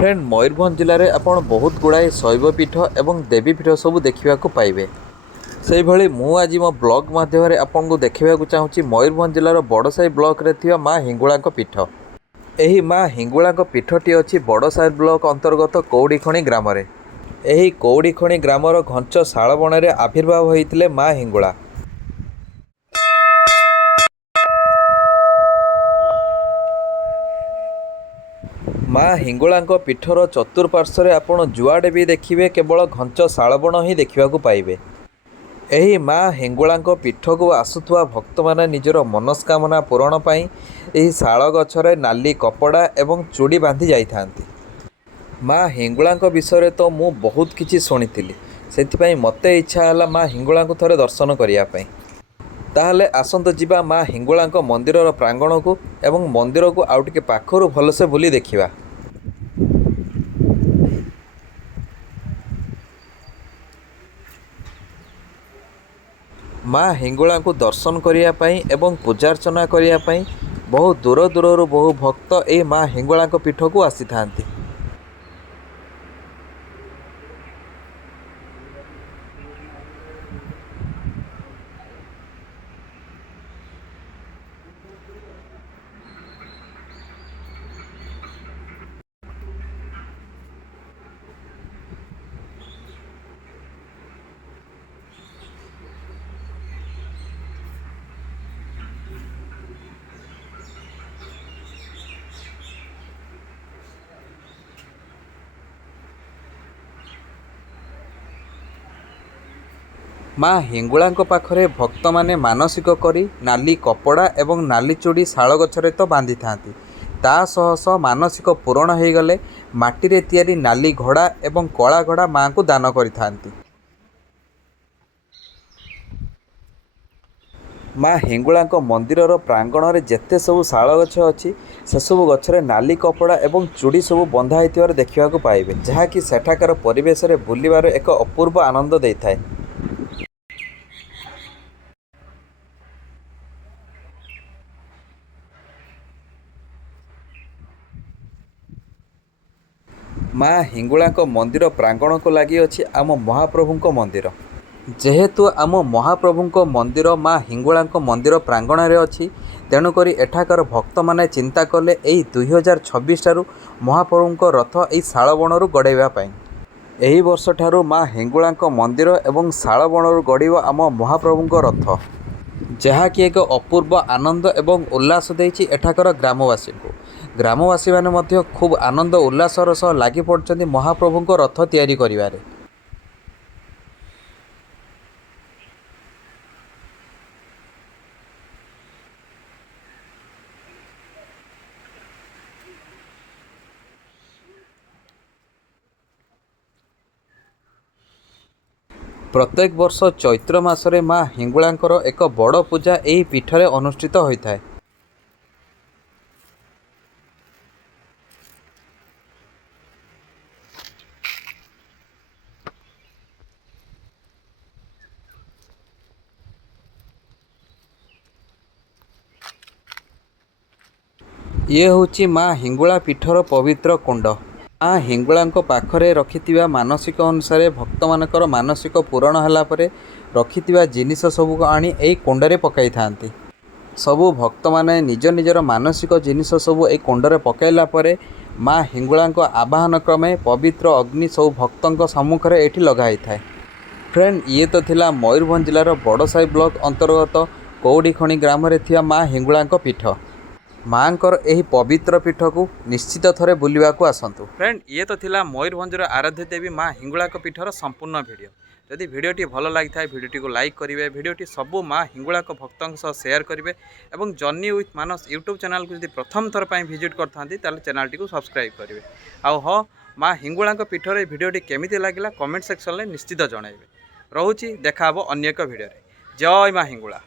Friend Mayurbhanj जिले में आपण बहुत गुड़ाए शैवपीठ और देवीपीठ सब देखा पाइबे। से भली मु आज मो ब्लॉग माध्यम आपन को देखा चाहूँगी मयूरभंज जिलार बड़साई ब्लॉक रे थिया माँ हिंगुला पीठ। यही माँ हिंगुला पीठटी अच्छी बड़साई ब्लॉक अंतर्गत कौड़ीखणी ग्राम। यही कौड़ीखणी ग्रामर घंच शालबण में आविर्भाव होते माँ हिंगुला। माँ हिंगुला पीठर चतुर्पार्श्व आपण जुआडे भी देखिए केवल घंच शालबण ही देखा पाइबे। यही माँ हिंगुला पीठ को आसुवा भक्त मैंने निजर मनस्कामना पूरण पाई यही शाल गछरे नाली कपड़ा एवं चूड़ी बांधि जाइथांती। माँ हिंगुला विषय तो मु बहुत किछि शुणी से मते इच्छा है माँ हिंगुला थरे दर्शन करने। ताहले आसंत जिबा माँ हिंगुला मंदिर प्रांगण को एवं मंदिर को आउ टिके पाखरु भलसे बुली देखिबा। माँ हिंगुला को दर्शन करने एवं पूजार्चना करने बहु दूर दूर बहु भक्त ए माँ हिंगुला पीठ को आसी थांती। माँ हिंगुला पाखरे भक्त माने मानसिक करी नाली कपड़ा एवं नाली चूड़ी शाल गछरे तो बांधि थांती। ता सह सह मानसिक पूरण हो गले माटी तैयारी नाली घोड़ा एवं कला घोड़ा माँ को दान करि थांती। माँ हिंगुला मंदिर प्रांगण में जेते सब शाल गछ अच्छी से सब गछरे नाली कपड़ा एवं चूड़ी सब बंधा होइतिबार देखा पाइबे, जहाँकि सेठाकार परिवेश रे बुलिबार एक अपूर्व आनंद देइथाय। माँ हिंगुला मंदिर प्रांगण को लगी अच्छी आम महाप्रभु मंदिर। जेहेतु आम महाप्रभु मंदिर माँ हिंगुला मंदिर प्रांगण में अच्छी तेणुक एठाकर भक्त माने चिंता कले यही 2026 ठारू महाप्रभु रथ यही शालबणु गड़ाइवाई। यही वर्ष ठारू माँ हिंगुला मंदिर एवं शालबणु गड़ब आम महाप्रभु रथ, जहाँकि एक अपूर्व आनंद एवं उल्लास देइछि एठाकर ग्रामवासी को। ग्रामवासी माने मध्य खूब आनंद उल्लासर सह लागि पड़छन्ति महाप्रभु रथ तैयारी करिवारे। प्रत्येक वर्ष चैत्र मासरे माँ हिंगुलांकर एक बड़ पूजा यही पीठरे अनुष्ठित होता है। ये हूँ माँ हिंगुला पीठर पवित्र कुंड। माँ हिंगुला पाखरे रखिथिबा मानसिक अनुसार भक्त मानकर मानसिक पूरण होला परे रखिथिबा जिनिस सबको आनी एई कुंडरे पकाई थांती। सबु भक्त माने निज निजर मानसिक जिनिस सबु एई कुंडरे पकाइला परे माँ हिंगुला आवाहन क्रमे पवित्र अग्नि सब भक्तों सम्मुखें एठी लगाई थाए। फ्रेंड ये तो थिला मयूरभंज जिलार बड़साई ब्लॉक अंतर्गत कौड़ीखणी ग्राम रे थिया माँ हिंगुला पीठ। माँ यही पवित्र पीठ को निश्चित थरे बुलवा को आसतु। फ्रेंड ये तो थिला मयूरभंजर आराध्य देवी माँ हिंगुला पीठर संपूर्ण वीडियो। जदि वीडियोटी भल लगी था वीडियोटी को लाइक करेंगे, वीडियोटी सबू माँ हिंगुला भक्तों सह शेयर करेंगे और journey with Manas YouTube channel को जब प्रथम थर पर विजिट करते चैनल को सब्सक्राइब करेंगे। आउ माँ हिंगुला पीठर वीडियोटी केमिति लगिला कमेंट सेक्शन में निश्चित जनइबे। रोची देखा अन्य एक वीडियो। जय माँ हिंगुला।